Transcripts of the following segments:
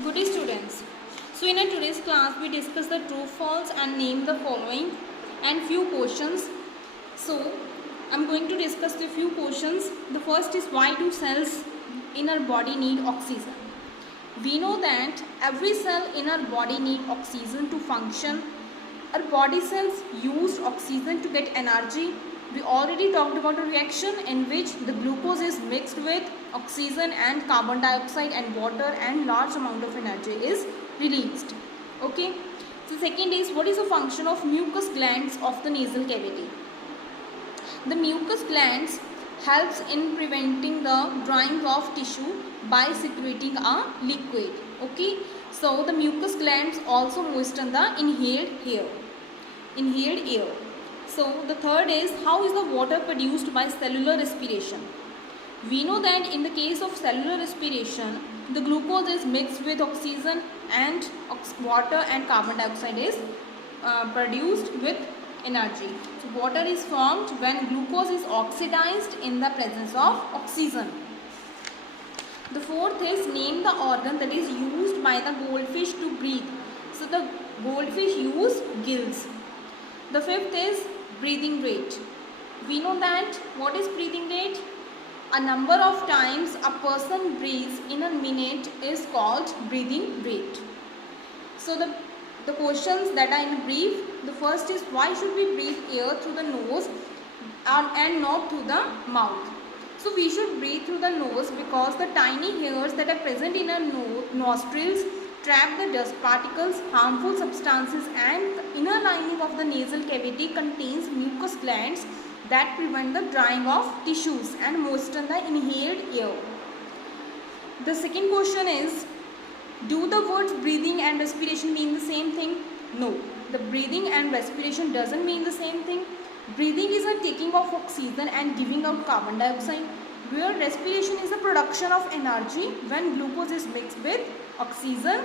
Good day students. So in our today's class we discuss the true false and name the following and few questions. So I'm going to discuss the few questions. The first is, why do cells in our body need oxygen? We know that every cell in our body need oxygen to function. Our body cells use oxygen to get energy. We already talked about a reaction in which the glucose is mixed with oxygen and carbon dioxide and water, and large amount of energy is released. Okay. So second is, what is the function of mucous glands of the nasal cavity? The mucous glands helps in preventing the drying of tissue by secreting a liquid. Okay. So the mucous glands also moisten the inhaled air. So the third is, how is the water produced by cellular respiration? We know that in the case of cellular respiration, the glucose is mixed with oxygen and water, and carbon dioxide is produced with energy. So water is formed when glucose is oxidized in the presence of oxygen. The fourth is, name the organ that is used by the goldfish to breathe. So the goldfish use gills. The fifth is breathing rate. We know that what is breathing rate? A number of times a person breathes in a minute is called breathing rate. So the questions that are in brief, the first is, why should we breathe air through the nose and not through the mouth? So we should breathe through the nose because the tiny hairs that are present in our nostrils trap the dust particles, harmful substances, and the inner lining of the nasal cavity contains mucous glands that prevent the drying of tissues and moisten the inhaled air. The second question is, do the words breathing and respiration mean the same thing? No, the breathing and respiration doesn't mean the same thing. Breathing is a taking of oxygen and giving out carbon dioxide, where respiration is the production of energy when glucose is mixed with oxygen.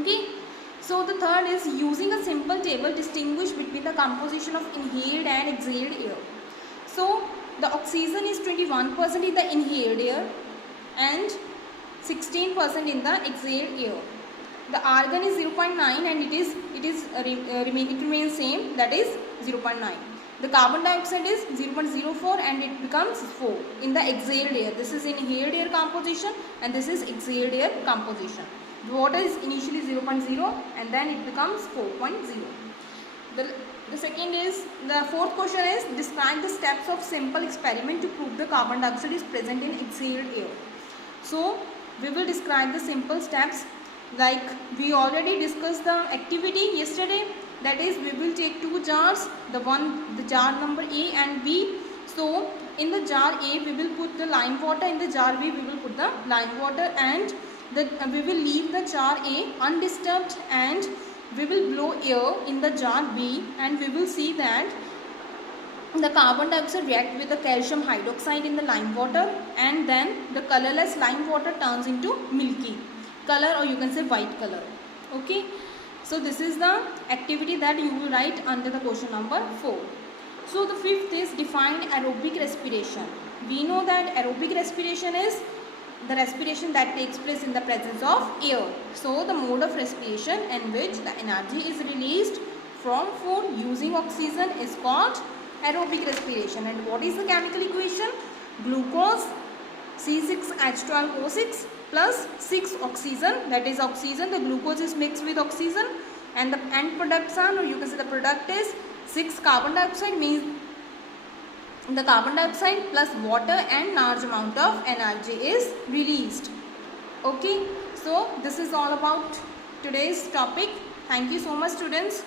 Okay. So the third is, using a simple table distinguish between the composition of inhaled and exhaled air. So the oxygen is 21% in the inhaled air and 16% in the exhaled air. The argon is 0.9 and it remains same, that is 0.9. The carbon dioxide is 0.04 and it becomes 4 in the exhaled air. This is inhaled air composition and this is exhaled air composition. The water is initially 0.0 and then it becomes 4.0. The fourth question is, describe the steps of simple experiment to prove the carbon dioxide is present in exhaled air. So we will describe the simple steps, like we already discussed the activity yesterday. That is, we will take two jars, the jar number A and B. So in the jar A we will put the lime water, in the jar B we will put the lime water, and we will leave the jar A undisturbed and we will blow air in the jar B, and we will see that the carbon dioxide react with the calcium hydroxide in the lime water, and then the colorless lime water turns into milky color, or you can say white color. Okay. So this is the activity that you will write under the question number 4. So the fifth is, define aerobic respiration. We know that aerobic respiration is the respiration that takes place in the presence of air. So the mode of respiration in which the energy is released from food using oxygen is called aerobic respiration. And what is the chemical equation? Glucose C6H12O6 plus 6 oxygen, that is oxygen, the glucose is mixed with oxygen, and the end products are, or you can say the product is 6 carbon dioxide, means the carbon dioxide plus water, and large amount of energy is released. Okay. So this is all about today's topic. Thank you so much students.